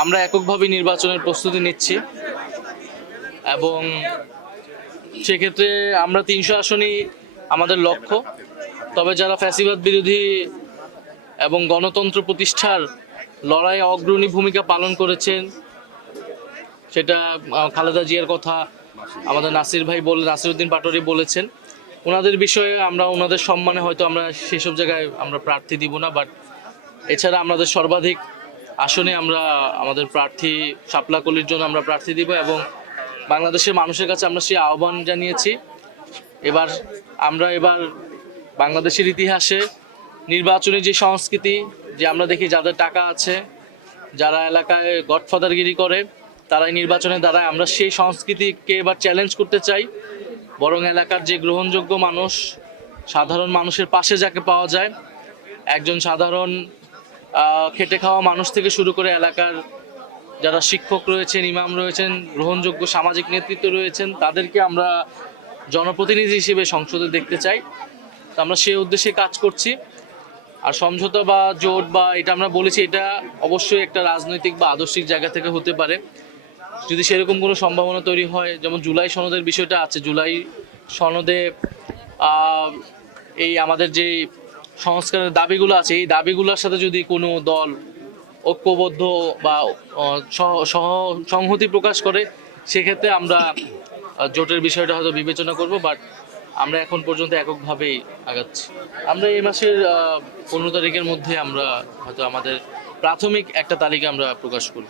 আমরা এককভাবে নির্বাচনের প্রস্তুতি নিচ্ছি এবং সেক্ষেত্রে আমরা ৩০০ আসনই আমাদের লক্ষ্য। তবে যারা ফ্যাসিবাদ বিরোধী এবং গণতন্ত্র প্রতিষ্ঠার লড়াইয়ে অগ্রণী ভূমিকা পালন করেছেন, সেটা খালেদা জিয়ার কথা আমাদের নাসিরউদ্দিন পাটোয়ারি বলেছেন। ওনাদের বিষয়ে আমরা ওনাদের সম্মানে হয়তো আমরা সেসব জায়গায় আমরা প্রার্থী দিব না, বাট এছাড়া আমাদের সর্বাধিক আসনে আমরা আমাদের প্রার্থী শাপলা কলির জন্য আমরা প্রার্থী দিব এবং বাংলাদেশের মানুষের কাছে আমরা সেই আহ্বান জানিয়েছি। এবার বাংলাদেশের ইতিহাসে নির্বাচনী যে সংস্কৃতি, যে আমরা দেখি যাদের টাকা আছে, যারা এলাকায় গডফাদারগিরি করে, তারাই নির্বাচনে দাঁড়ায়, আমরা সেই সংস্কৃতিকে এবার চ্যালেঞ্জ করতে চাই। বরং এলাকার যে গ্রহণযোগ্য মানুষ, সাধারণ মানুষের পাশে যাকে পাওয়া যায়, একজন সাধারণ খেটে খাওয়া মানুষ থেকে শুরু করে এলাকার যারা শিক্ষক রয়েছেন, ইমাম রয়েছেন, গ্রহণযোগ্য সামাজিক নেতৃত্ব রয়েছেন, তাদেরকে আমরা জনপ্রতিনিধি হিসেবে সংসদে দেখতে চাই। তো আমরা সেই উদ্দেশ্যে কাজ করছি। আর সমঝোতা বা জোট বা এটা আমরা বলেছি, এটা অবশ্যই একটা রাজনৈতিক বা আদর্শিক জায়গা থেকে হতে পারে। যদি সেরকম কোনো সম্ভাবনা তৈরি হয়, যেমন জুলাই সনদের বিষয়টা আছে, জুলাই সনদে এই আমাদের যে সংস্কারের দাবিগুলো আছে, এই দাবিগুলোর সাথে যদি কোনো দল ঐক্যবদ্ধ বা সংহতি প্রকাশ করে, সেক্ষেত্রে আমরা জোটের বিষয়টা হয়তো বিবেচনা করব। বাট আমরা এখন পর্যন্ত এককভাবেই আগাচ্ছি। আমরা এই মাসের 15 তারিখের মধ্যে আমরা হয়তো আমাদের প্রাথমিক একটা তালিকা আমরা প্রকাশ করব।